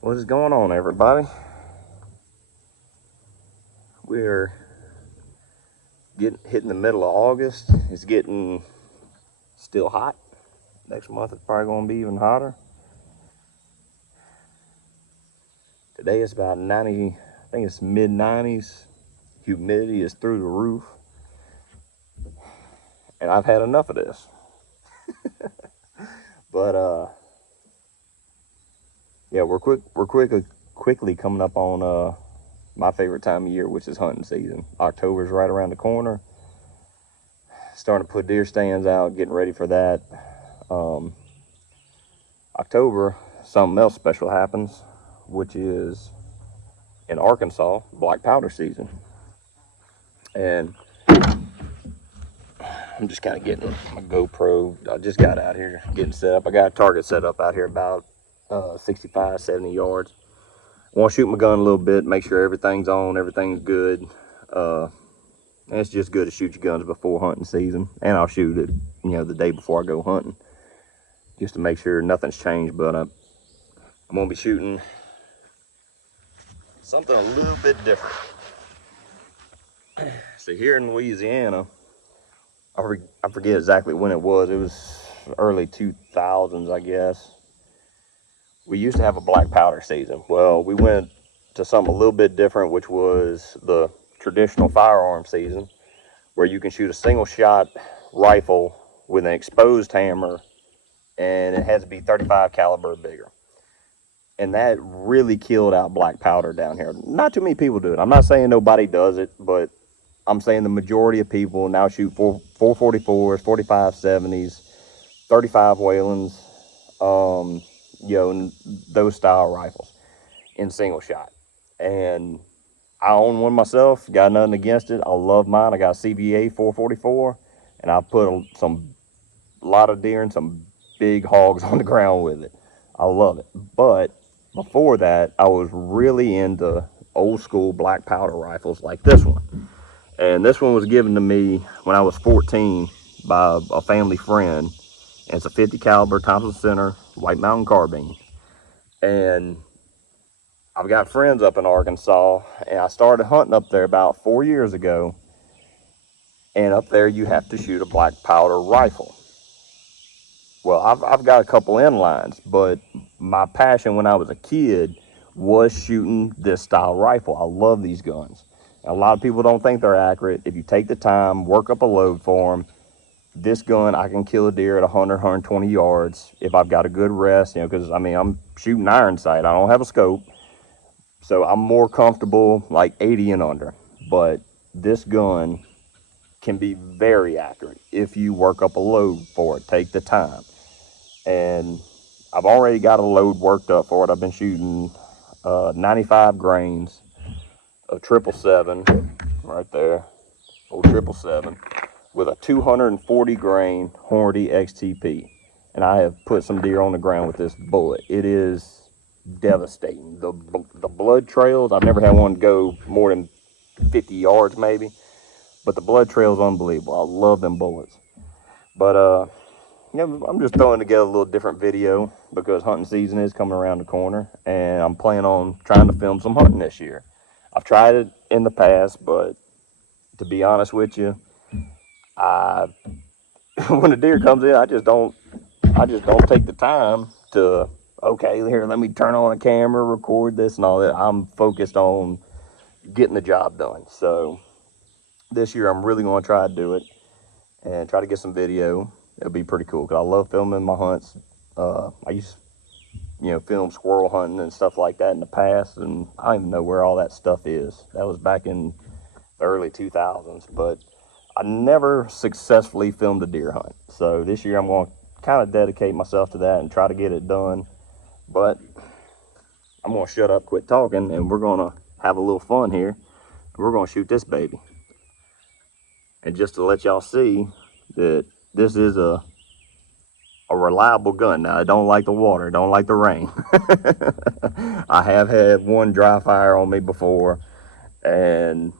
What is going on, everybody? We're hitting the middle of August. It's getting still hot. Next month it's probably going to be even hotter. Today it's about 90, I think it's mid 90s. Humidity is through the roof. And I've had enough of this. But yeah, we're quickly coming up on my favorite time of year, which is hunting season. October's right around the corner. Starting to put deer stands out, getting ready for that. October, something else special happens, which is in Arkansas, black powder season. And I'm just kind of getting my GoPro. I just got out here getting set up. I got a target set up out here about 65, 70 yards. I want to shoot my gun a little bit, make sure everything's on, everything's good. And it's just good to shoot your guns before hunting season. And I'll shoot it, the day before I go hunting, just to make sure nothing's changed. But I'm going to be shooting something a little bit different. So here in Louisiana, I forget exactly when it was. It was early 2000s, I guess. We used to have a black powder season. Well, we went to something a little bit different, which was the traditional firearm season, where you can shoot a single shot rifle with an exposed hammer, and it has to be 35 caliber or bigger. And that really killed out black powder down here. Not too many people do it. I'm not saying nobody does it, but I'm saying the majority of people now shoot 444s, 4570s, 35 Whalens, and those style rifles in single shot. And I own one myself, got nothing against it. I love mine. I got a CVA 444, and I put a lot of deer and some big hogs on the ground with it. I love it. But before that, I was really into old school black powder rifles like this one. And this one was given to me when I was 14 by a family friend. And it's a 50 caliber Thompson Center White Mountain carbine. And I've got friends up in Arkansas, and I started hunting up there about 4 years ago. And up there, you have to shoot a black powder rifle. Well, I've got a couple inlines, but my passion when I was a kid was shooting this style rifle. I love these guns. A lot of people don't think they're accurate. If you take the time, work up a load for them, this gun, I can kill a deer at 100, 120 yards if I've got a good rest, because, I'm shooting iron sight. I don't have a scope, so I'm more comfortable like 80 and under. But this gun can be very accurate if you work up a load for it. Take the time. And I've already got a load worked up for it. I've been shooting 95 grains of 777 right there, old 777, with a 240 grain Hornady XTP. And I have put some deer on the ground with this bullet. It is devastating. The blood trails, I've never had one go more than 50 yards maybe, but the blood trail is unbelievable. I love them bullets. But I'm just throwing together a little different video because hunting season is coming around the corner, and I'm planning on trying to film some hunting this year. I've tried it in the past, but to be honest with you, when a deer comes in, I just don't take the time to, okay, here, let me turn on a camera, record this and all that. I'm focused on getting the job done. So this year I'm really going to try to do it and try to get some video. It'll be pretty cool because I love filming my hunts. I used to, film squirrel hunting and stuff like that in the past, and I don't even know where all that stuff is. That was back in the early 2000s, but I never successfully filmed a deer hunt. So this year I'm going to kind of dedicate myself to that and try to get it done. But I'm going to shut up, quit talking, and we're going to have a little fun here. We're going to shoot this baby. And just to let y'all see that this is a reliable gun. Now, I don't like the water, don't like the rain. I have had one dry fire on me before, and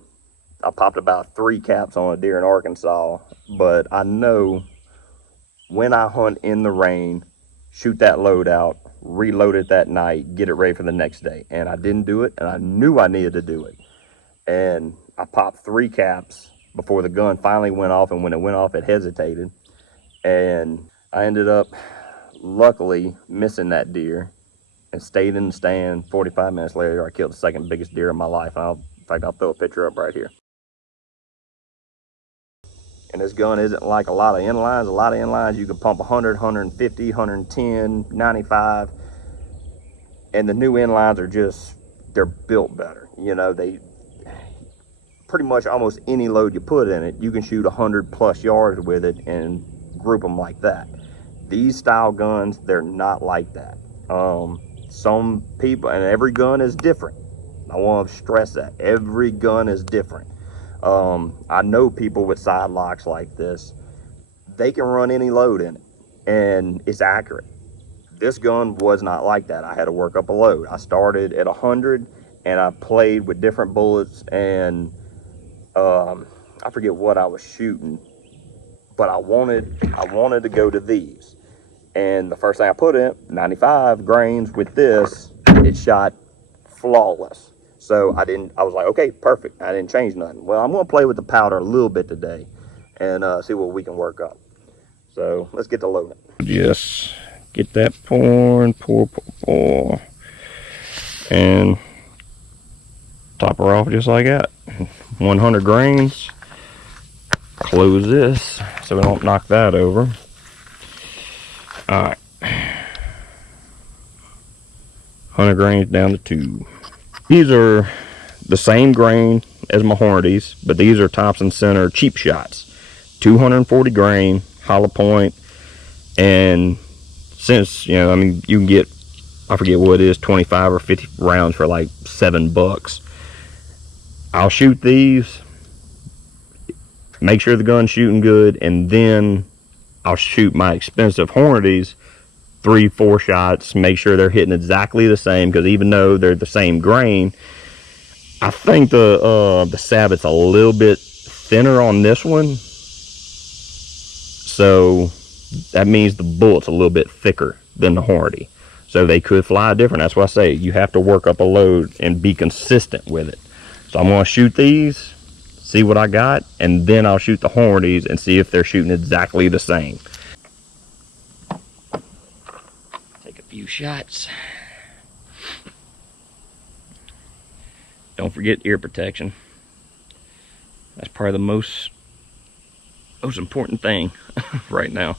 I popped about 3 caps on a deer in Arkansas. But I know when I hunt in the rain, shoot that load out, reload it that night, get it ready for the next day. And I didn't do it, and I knew I needed to do it. And I popped 3 caps before the gun finally went off, and when it went off, it hesitated. And I ended up, luckily, missing that deer and stayed in the stand. 45 minutes later, I killed the second biggest deer in my life. In fact, I'll throw a picture up right here. And this gun isn't like a lot of inlines. A lot of inlines, you can pump 100, 150, 110, 95. And the new inlines are just, they're built better. You know, they pretty much almost any load you put in it, you can shoot 100+ yards with it and group them like that. These style guns, they're not like that. Some people, and every gun is different. I want to stress that. Every gun is different. I know people with side locks like this, they can run any load in it and it's accurate. This gun was not like that. I had to work up a load. I started at 100 and I played with different bullets, and I forget what I was shooting, but I wanted to go to these. And the first thing I put in, 95 grains with this, it shot flawless. So I was like, okay, perfect. I didn't change nothing. Well, I'm gonna play with the powder a little bit today and see what we can work up. So let's get to loading. Just get that pouring, pour. And top her off just like that. 100 grains. Close this so we don't knock that over. All right. 100 grains down to 2. These are the same grain as my Hornady's, but these are Thompson Center cheap shots. 240 grain, hollow point, and since, you know, I mean, you can get, I forget what it is, 25 or 50 rounds for like $7. I'll shoot these, make sure the gun's shooting good, and then I'll shoot my expensive Hornady's 3-4 shots, make sure they're hitting exactly the same, because even though they're the same grain, I think the sabot's a little bit thinner on this one, so that means the bullet's a little bit thicker than the Hornady, so they could fly different. That's why I say you have to work up a load and be consistent with it. So I'm going to shoot these, see what I got, and then I'll shoot the Hornadies and see if they're shooting exactly the same. Few shots. Don't forget ear protection. That's probably the most important thing right now.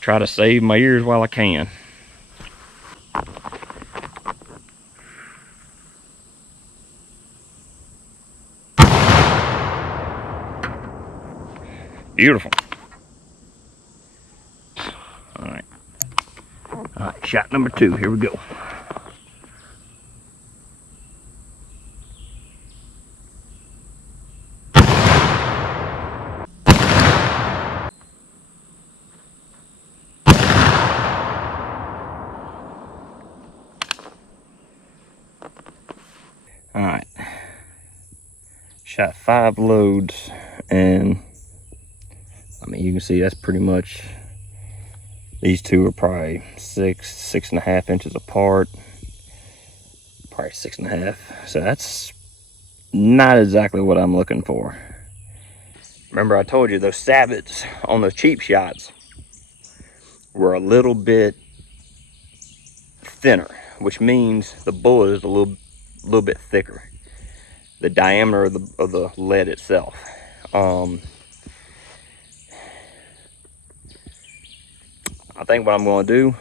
Try to save my ears while I can. Beautiful. All right, shot number 2, here we go. All right, shot 5 loads, and I mean, you can see that's pretty much, these two are probably 6.5 inches apart, probably 6.5. So that's not exactly what I'm looking for. Remember I told you those sabots on those cheap shots were a little bit thinner, which means the bullet is a little bit thicker. The diameter of the lead itself. I think what I'm going to do,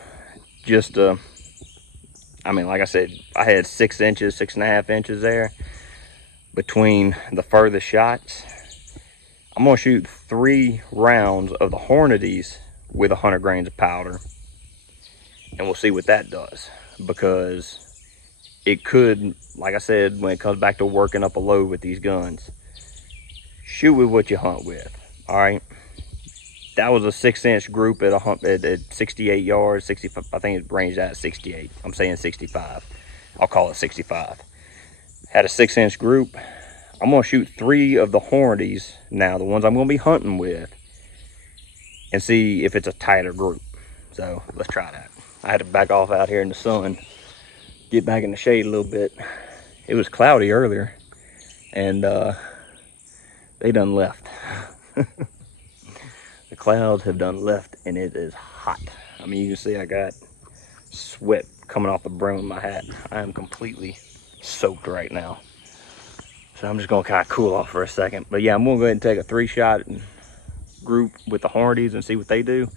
just I mean, like I said, I had 6 inches, 6.5 inches there between the furthest shots. I'm going to shoot 3 rounds of the Hornadies with 100 grains of powder, and we'll see what that does, because it could, like I said, when it comes back to working up a load with these guns, shoot with what you hunt with. All right. That was a 6-inch group at 68 yards, 65. I think it ranged out at 68. I'm saying 65. I'll call it 65. Had a 6-inch group. I'm gonna shoot 3 of the Hornadies now, the ones I'm gonna be hunting with, and see if it's a tighter group. So let's try that. I had to back off out here in the sun, get back in the shade a little bit. It was cloudy earlier, and they done left. The clouds have done left, and it is hot. I mean, you can see I got sweat coming off the brim of my hat. I am completely soaked right now. So I'm just gonna kind of cool off for a second. But yeah, I'm gonna go ahead and take a 3-shot group with the Hornadies and see what they do.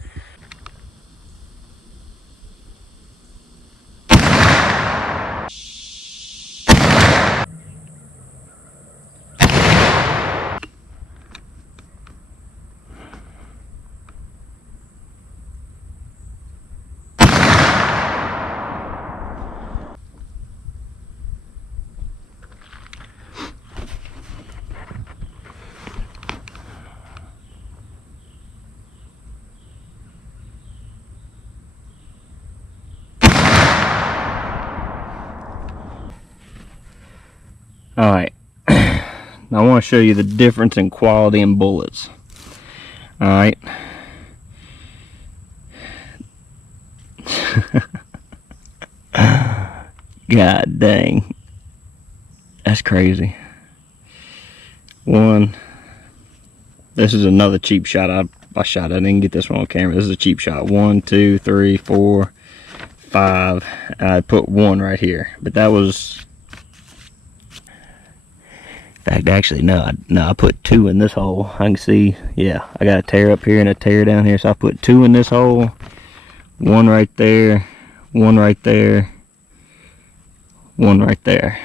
All right, now I want to show you the difference in quality in bullets. All right. God dang, that's crazy. This is another cheap shot. I shot. I didn't get this one on camera. This is a cheap shot. 1, 2, 3, 4, 5. I put 1 right here, but that was. In fact, actually, no, I put 2 in this hole. I can see, yeah, I got a tear up here and a tear down here, so I put 2 in this hole, 1 right there, 1 right there, 1 right there.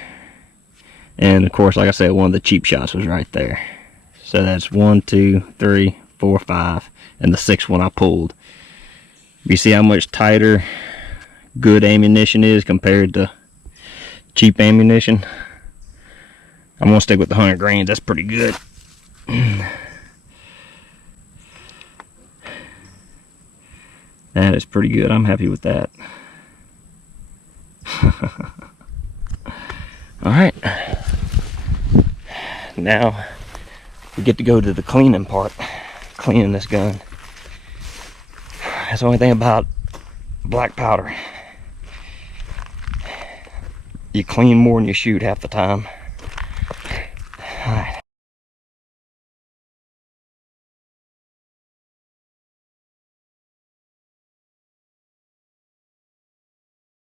And of course, like I said, one of the cheap shots was right there. So that's 1, 2, 3, 4, 5, and the 6th one I pulled. You see how much tighter good ammunition is compared to cheap ammunition? I'm gonna stick with the 100 grains. That's pretty good. That is pretty good. I'm happy with that. All right. Now we get to go to the cleaning part. Cleaning this gun. That's the only thing about black powder. You clean more than you shoot half the time.